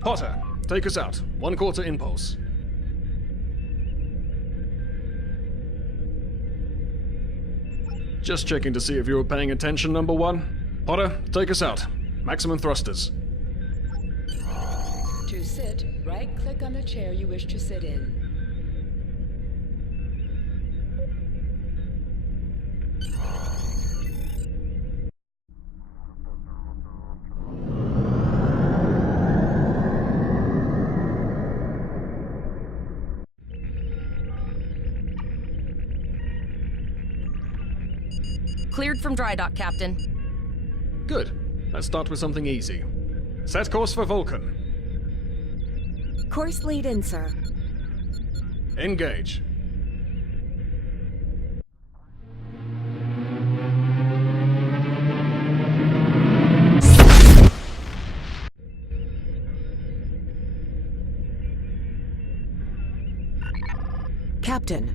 Potter, take us out. 1/4 impulse. Just checking to see if you were paying attention, number 1. Potter, take us out. Maximum thrusters. To sit, right-click on the chair you wish to sit in. Cleared from dry dock, Captain. Good. Let's start with something easy. Set course for Vulcan. Course lead in, sir. Engage. Captain,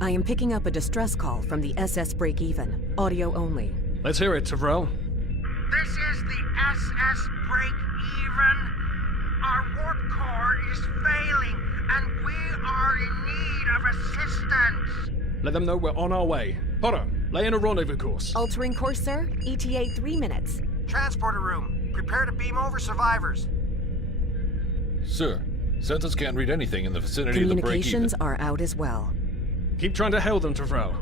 I am picking up a distress call from the SS Break-Even, audio only. Let's hear it, Tavrel. This is the SS Break-Even. Our warp core is failing, and we are in need of assistance. Let them know we're on our way. Potter, lay in a rendezvous course. Altering course, sir. ETA 3 minutes. Transporter room. Prepare to beam over survivors. Sir, Sentinels can't read anything in the vicinity of the break-even. Communications are out as well. Keep trying to hail them, Tavrel.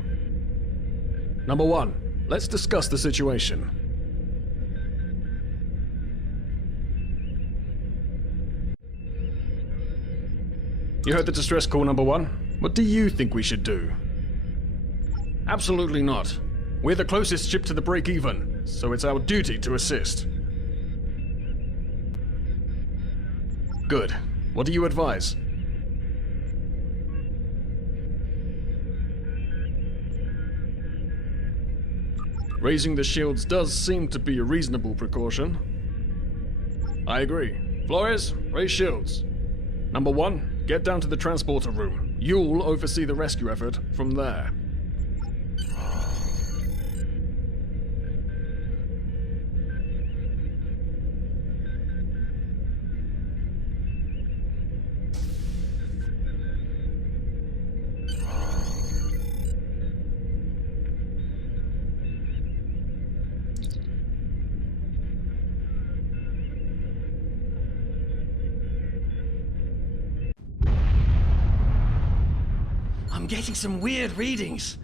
Number 1, let's discuss the situation. You heard the distress call, number 1. What do you think we should do? Absolutely not. We're the closest ship to the break-even, so it's our duty to assist. Good. What do you advise? Raising the shields does seem to be a reasonable precaution. I agree. Flores, raise shields. Number 1, get down to the transporter room. You'll oversee the rescue effort from there. I'm getting some weird readings.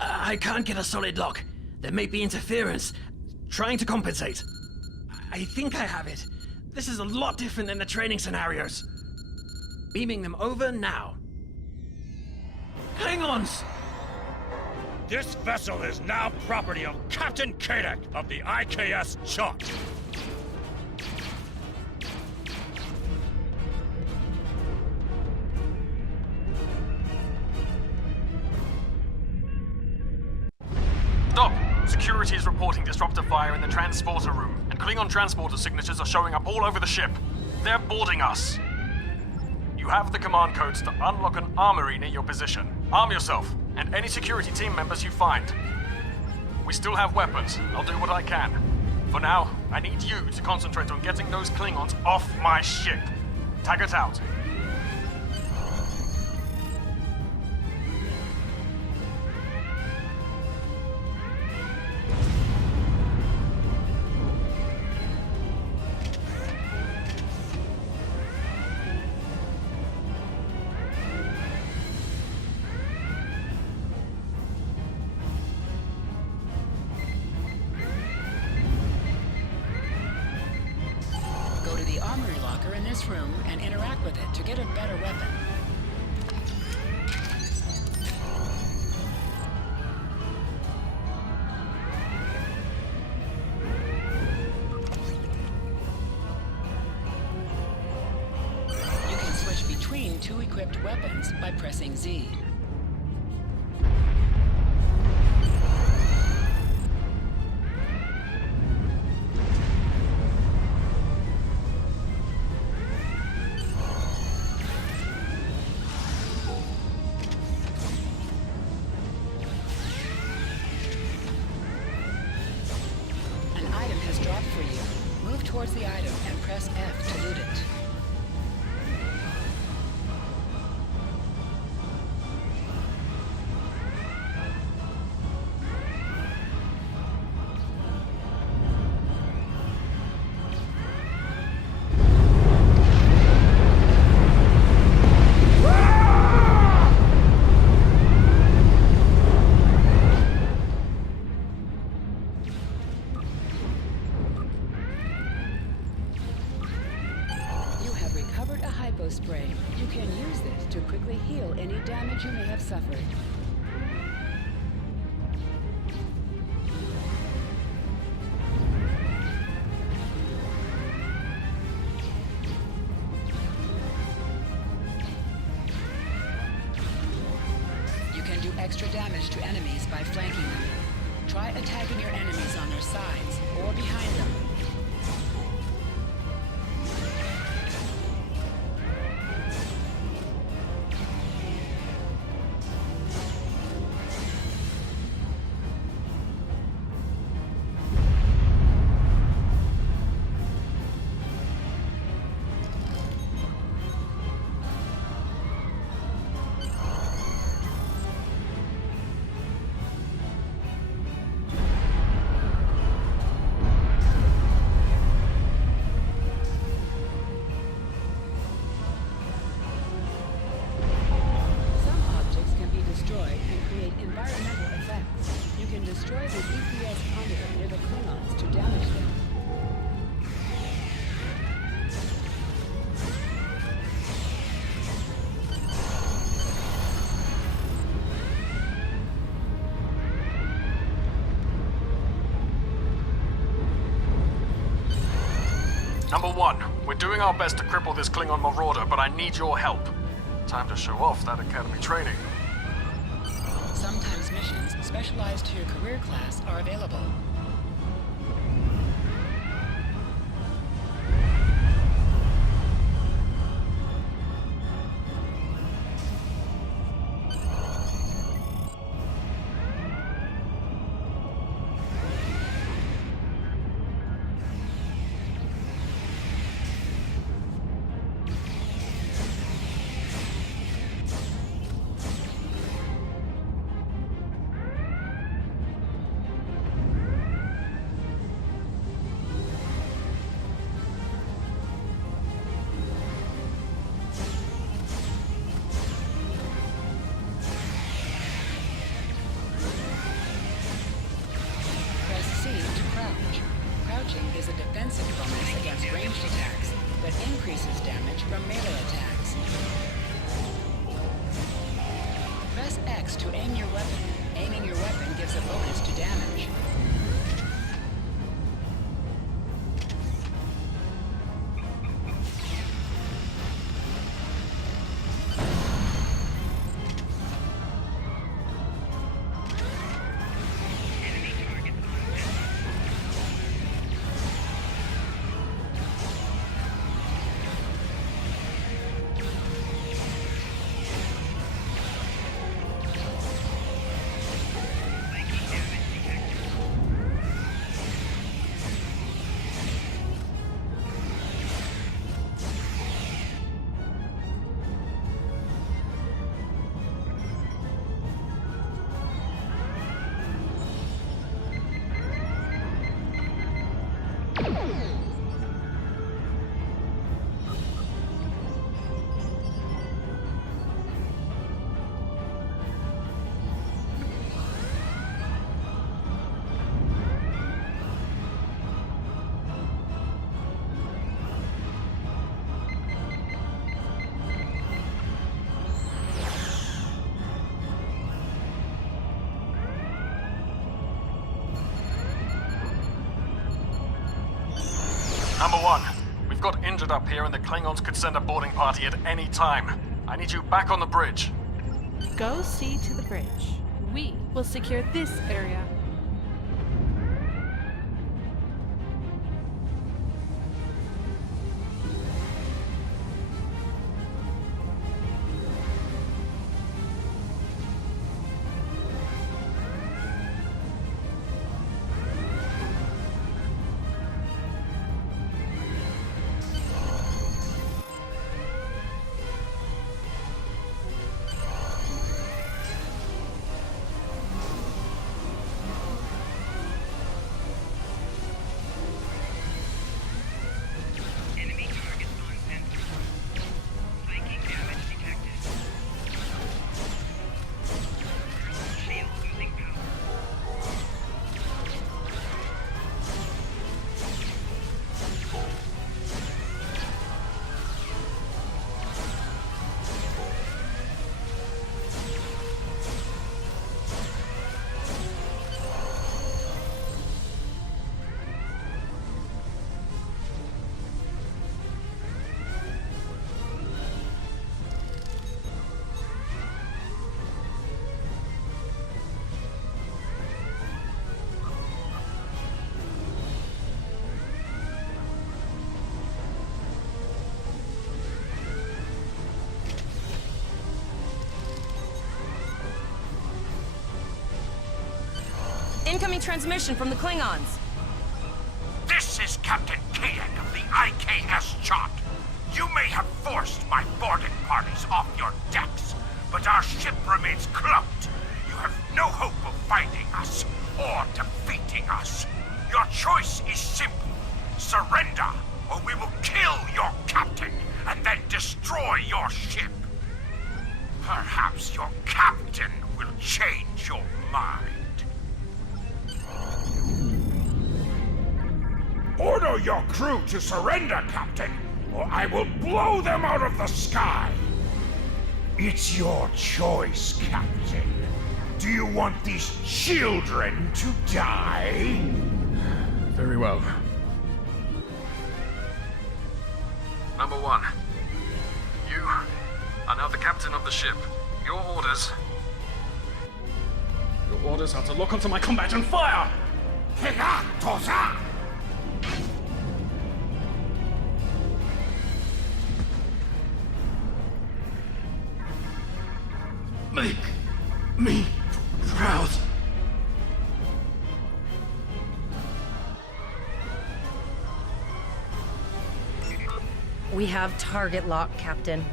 I can't get a solid lock. There may be interference. Trying to compensate. I think I have it. This is a lot different than the training scenarios. Beaming them over now. Klingons! This vessel is now property of Captain Cadet of the IKS Chalk. Stop! Security is reporting disruptor fire in the transporter room, and Klingon transporter signatures are showing up all over the ship. They're boarding us. You have the command codes to unlock an armory near your position. Arm yourself, and any security team members you find. We still have weapons. I'll do what I can. For now, I need you to concentrate on getting those Klingons off my ship. Taggart out. Go to the armory locker in this room and interact with it to get a better weapon. You can switch between 2 equipped weapons by pressing Z. Move towards the item and press F to loot it. Spray. You can use this to quickly heal any damage you may have suffered. You can do extra damage to enemies by flanking them. Try attacking your enemies on their sides or behind them. Destroy the EPS conduit near the Klingons to damage them. Number 1, we're doing our best to cripple this Klingon marauder, but I need your help. Time to show off that academy training. Sometimes missions specialized to your career class are available. Is a defensive bonus against ranged attacks that increases damage from melee attacks. Press X to aim your weapon. Aiming your weapon gives a bonus to damage. Number 1, we've got injured up here and the Klingons could send a boarding party at any time. I need you back on the bridge. Go see to the bridge. We will secure this area. incoming transmission from the Klingons. This is Captain Cadett of the IKS Chot. You may have forced my boarding parties off your decks, but our ship remains cloaked. You have no hope of finding us or defeating us. Your choice is simple. Surrender, or we will kill your captain and then destroy your ship. Perhaps your captain will change your mind. Order your crew to surrender, Captain, or I will blow them out of the sky. It's your choice, Captain. Do you want these children to die? Very well. Number 1. You are now the captain of the ship. Your orders... Your orders are to lock onto my combat and fire! Make me proud. We have target lock, Captain.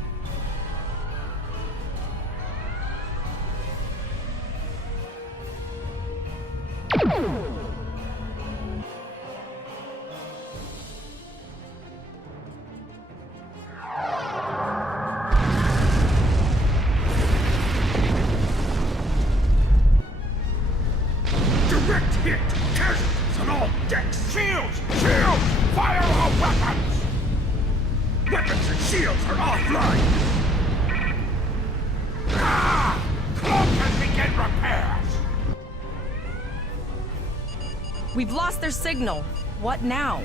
Direct hit! Casualties on all decks! Shields! Shields! Fire all weapons! Weapons and shields are offline! Ah! Cloak and begin repairs! We've lost their signal. What now?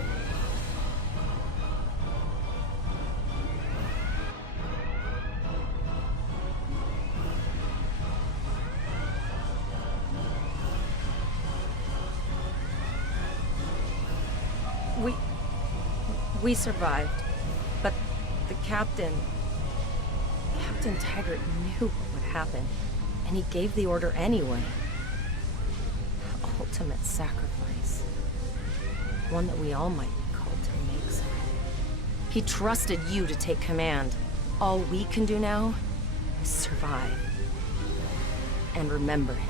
We survived, but the Captain Taggart knew what would happen, and he gave the order anyway. Ultimate sacrifice. One that we all might be called to make someday. He trusted you to take command. All we can do now is survive. And remember him.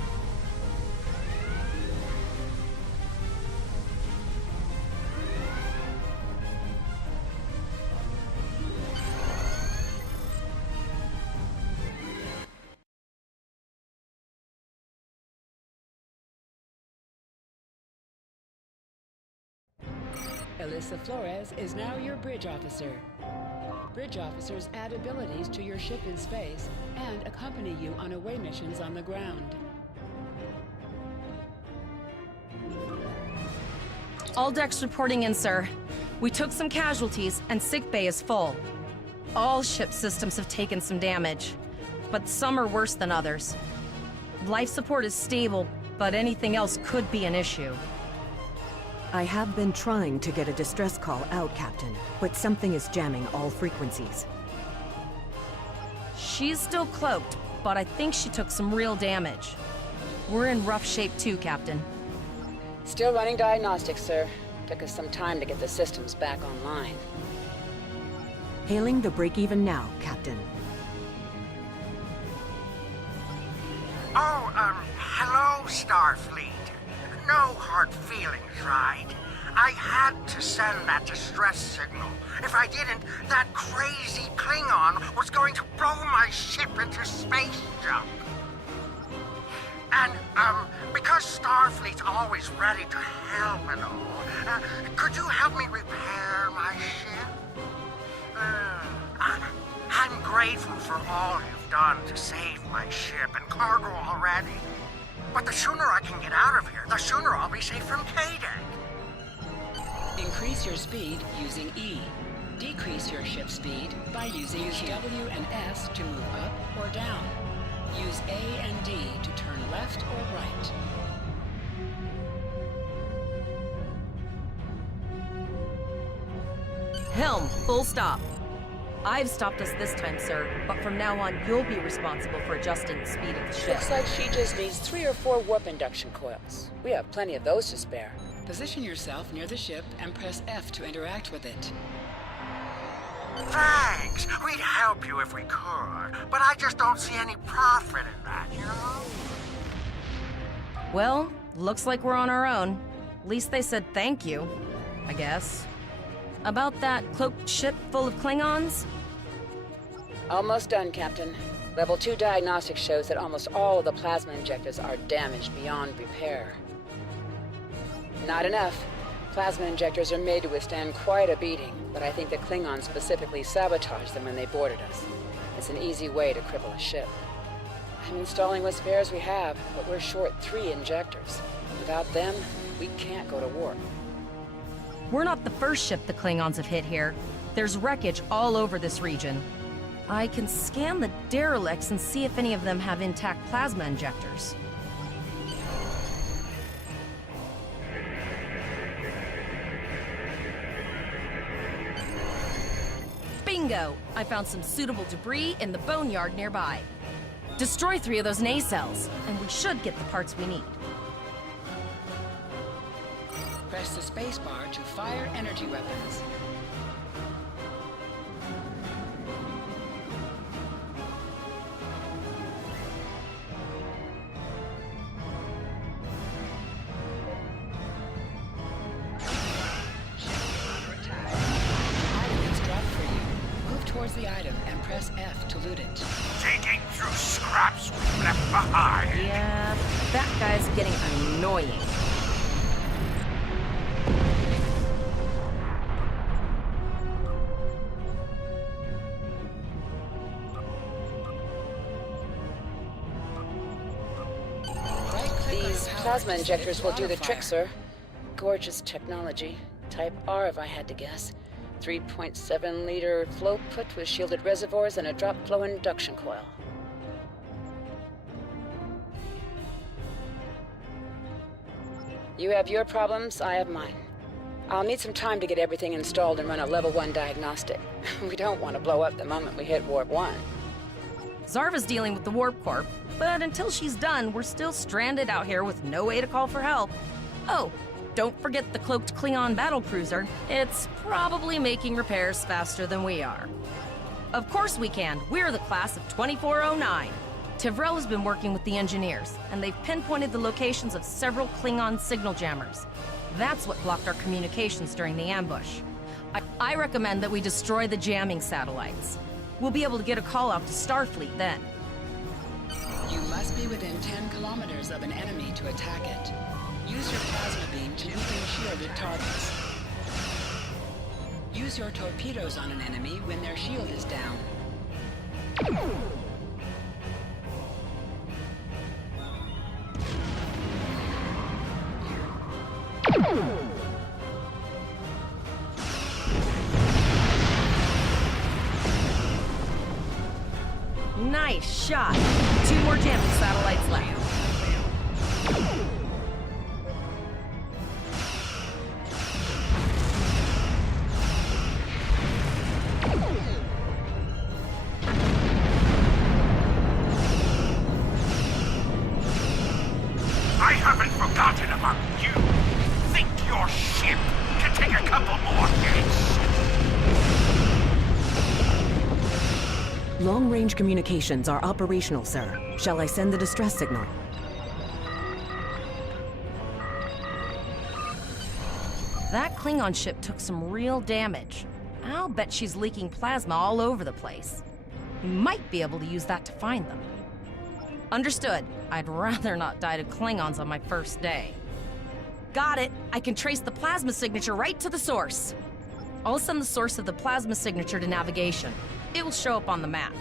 Alyssa Flores is now your bridge officer. Bridge officers add abilities to your ship in space and accompany you on away missions on the ground. All decks reporting in, sir. We took some casualties, and sickbay is full. All ship systems have taken some damage, but some are worse than others. Life support is stable, but anything else could be an issue. I have been trying to get a distress call out, Captain, but something is jamming all frequencies. She's still cloaked, but I think she took some real damage. We're in rough shape too, Captain. Still running diagnostics, sir. Took us some time to get the systems back online. Hailing the break-even now, Captain. Oh, hello, Starfleet. No hard feelings, right? I had to send that distress signal. If I didn't, that crazy Klingon was going to blow my ship into space junk. And, because Starfleet's always ready to help and all, could you help me repair my ship? I'm grateful for all you've done to save my ship and cargo already. But the sooner I can get out of here, the sooner I'll be safe from Cadet. Increase your speed using E. Decrease your ship speed by using W and S to move up or down. Use A and D to turn left or right. Helm, full stop. I've stopped us this time, sir, but from now on, you'll be responsible for adjusting the speed of the ship. Looks like she just needs 3 or 4 warp induction coils. We have plenty of those to spare. Position yourself near the ship and press F to interact with it. Thanks. We'd help you if we could, but I just don't see any profit in that, you know? Well, looks like we're on our own. At least they said thank you, I guess. About that cloaked ship full of Klingons? Almost done, Captain. Level 2 diagnostics shows that almost all of the plasma injectors are damaged beyond repair. Not enough. Plasma injectors are made to withstand quite a beating, but I think the Klingons specifically sabotaged them when they boarded us. It's an easy way to cripple a ship. I'm installing what spares we have, but we're short 3 injectors. Without them, we can't go to warp. We're not the first ship the Klingons have hit here. There's wreckage all over this region. I can scan the derelicts and see if any of them have intact plasma injectors. Bingo! I found some suitable debris in the boneyard nearby. Destroy 3 of those nacelles, and we should get the parts we need. Press the spacebar to fire energy weapons. Towards the item and press F to loot it. Digging through scraps we've left behind. Yeah, that guy's getting annoying. These plasma injectors will do the trick, sir. Gorgeous technology. Type R, if I had to guess. 3.7-liter flow put with shielded reservoirs and a drop flow induction coil. You have your problems, I have mine. I'll need some time to get everything installed and run a level 1 diagnostic. We don't want to blow up the moment we hit warp 1. Zarva's dealing with the Warp Corp, but until she's done, we're still stranded out here with no way to call for help. Oh, don't forget the cloaked Klingon battlecruiser. It's probably making repairs faster than we are. Of course we can. We're the class of 2409. Tivrel has been working with the engineers, and they've pinpointed the locations of several Klingon signal jammers. That's what blocked our communications during the ambush. I recommend that we destroy the jamming satellites. We'll be able to get a call out to Starfleet then. You must be within 10 kilometers of an enemy to attack it. Use your plasma beam to weaken shielded targets. Use your torpedoes on an enemy when their shield is down. Nice shot. 2 more jamming satellites left. I haven't forgotten about you. Think your ship can take a couple more hits? Long-range communications are operational, sir. Shall I send the distress signal? That Klingon ship took some real damage. I'll bet she's leaking plasma all over the place. We might be able to use that to find them. Understood. I'd rather not die to Klingons on my first day. Got it. I can trace the plasma signature right to the source. I'll send the source of the plasma signature to navigation. It will show up on the map.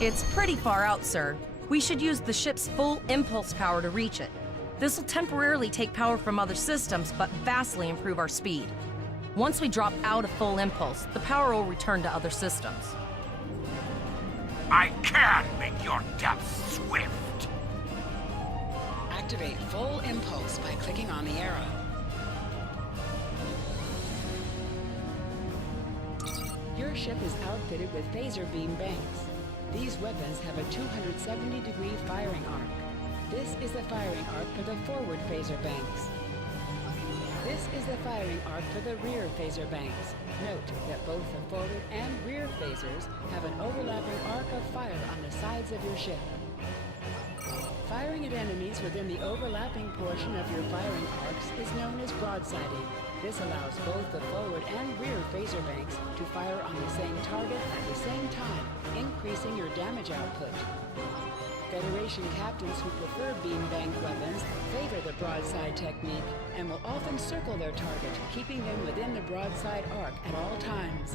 It's pretty far out, sir. We should use the ship's full impulse power to reach it. This will temporarily take power from other systems, but vastly improve our speed. Once we drop out of full impulse, the power will return to other systems. I can make your death swift. Activate full impulse by clicking on the arrow. Your ship is outfitted with phaser beam banks. These weapons have a 270-degree firing arc. This is the firing arc for the forward phaser banks. This is the firing arc for the rear phaser banks. Note that both the forward and rear phasers have an overlapping arc of fire on the sides of your ship. Firing at enemies within the overlapping portion of your firing arcs is known as broadsiding. This allows both the forward and rear phaser banks to fire on the same target at the same time, increasing your damage output. Federation captains who prefer beam bank weapons favor the broadside technique and will often circle their target, keeping them within the broadside arc at all times.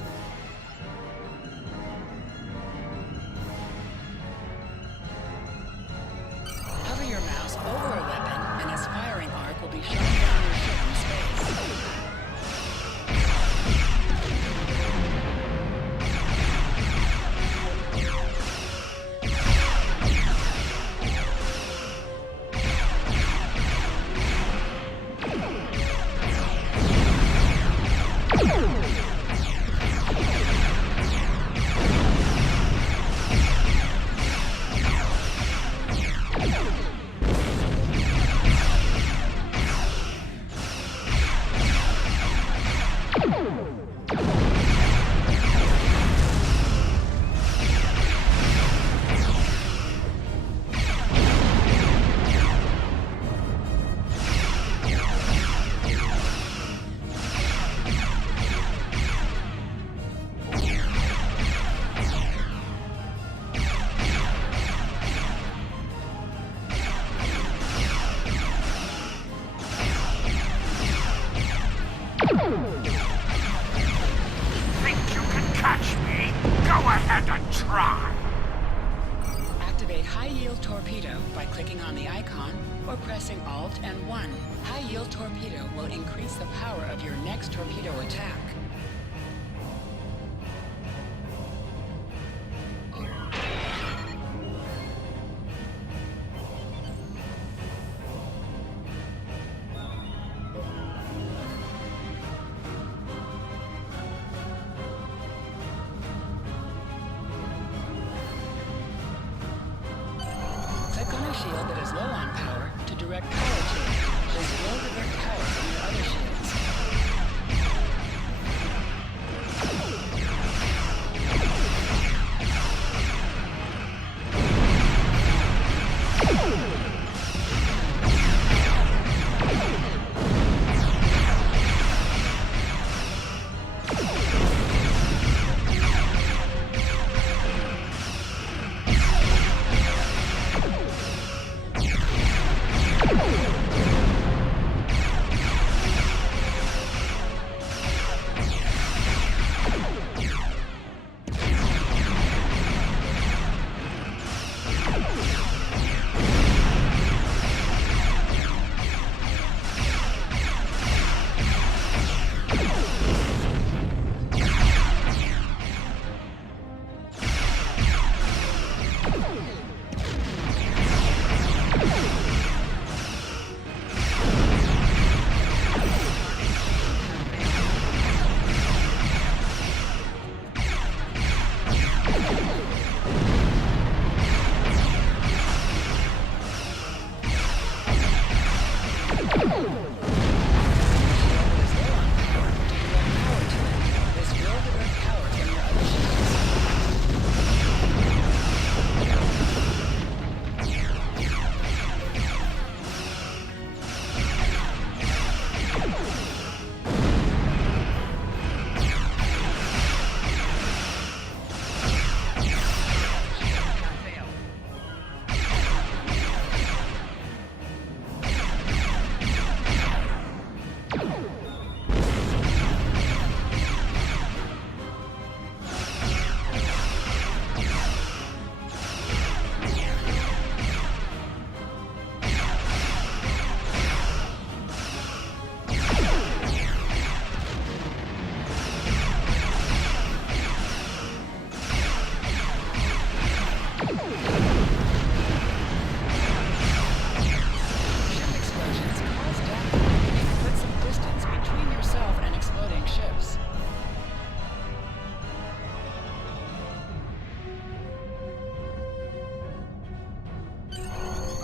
Hover your mouse over a weapon and its firing arc will be shot down your ship in space. Think you can catch me? Go ahead and try! Activate high-yield torpedo by clicking on the icon or pressing Alt and 1. High-yield torpedo will increase the power of your next torpedo attack. Click on a shield that is low on power to direct power to it. This will divert power from your other shields.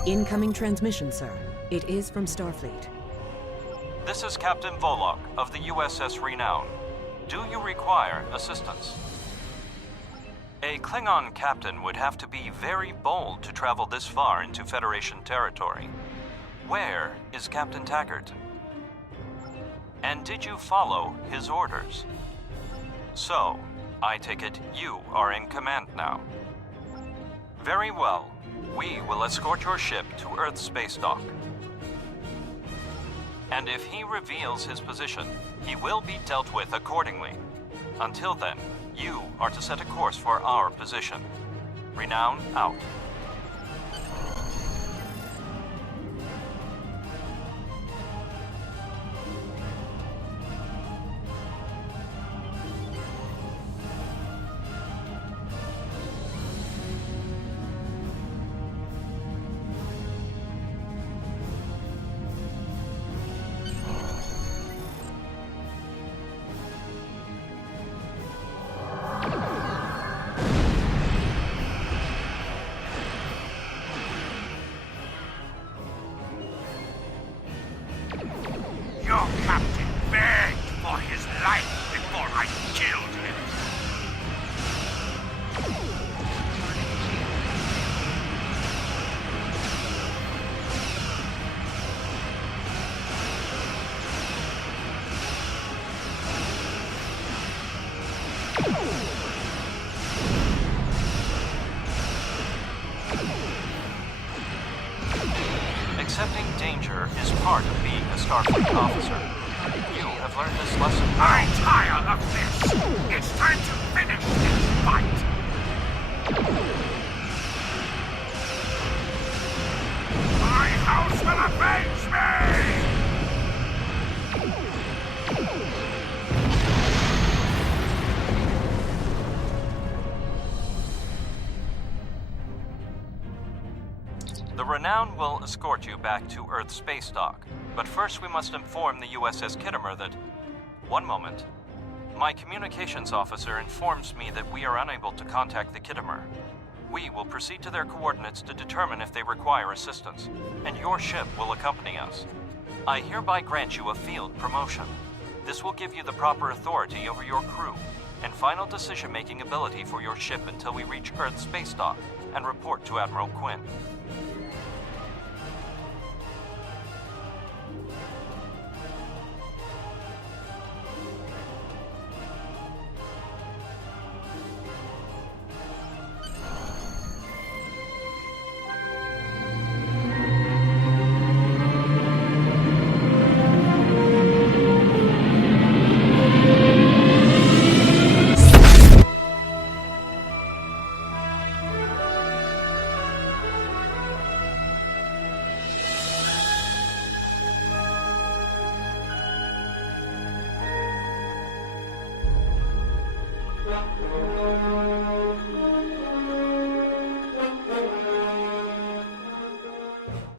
Incoming transmission, sir. It is from Starfleet. This is Captain Volok of the USS Renown. Do you require assistance? A Klingon captain would have to be very bold to travel this far into Federation territory. Where is Captain Taggart? And did you follow his orders? So, I take it you are in command now. Very well. We will escort your ship to Earth's space dock. And if he reveals his position, he will be dealt with accordingly. Until then, you are to set a course for our position. Renown out. Your captain begged for his life before I killed him. Accepting danger is part of being a Starfleet officer. You have learned this lesson. I'm tired of this. It's time to finish this fight. My house will avenge me! The Renown will escort you back to Earth's space dock, but first we must inform the USS Kittimer that... One moment. My communications officer informs me that we are unable to contact the Kittimer. We will proceed to their coordinates to determine if they require assistance, and your ship will accompany us. I hereby grant you a field promotion. This will give you the proper authority over your crew, and final decision-making ability for your ship until we reach Earth's space dock and report to Admiral Quinn.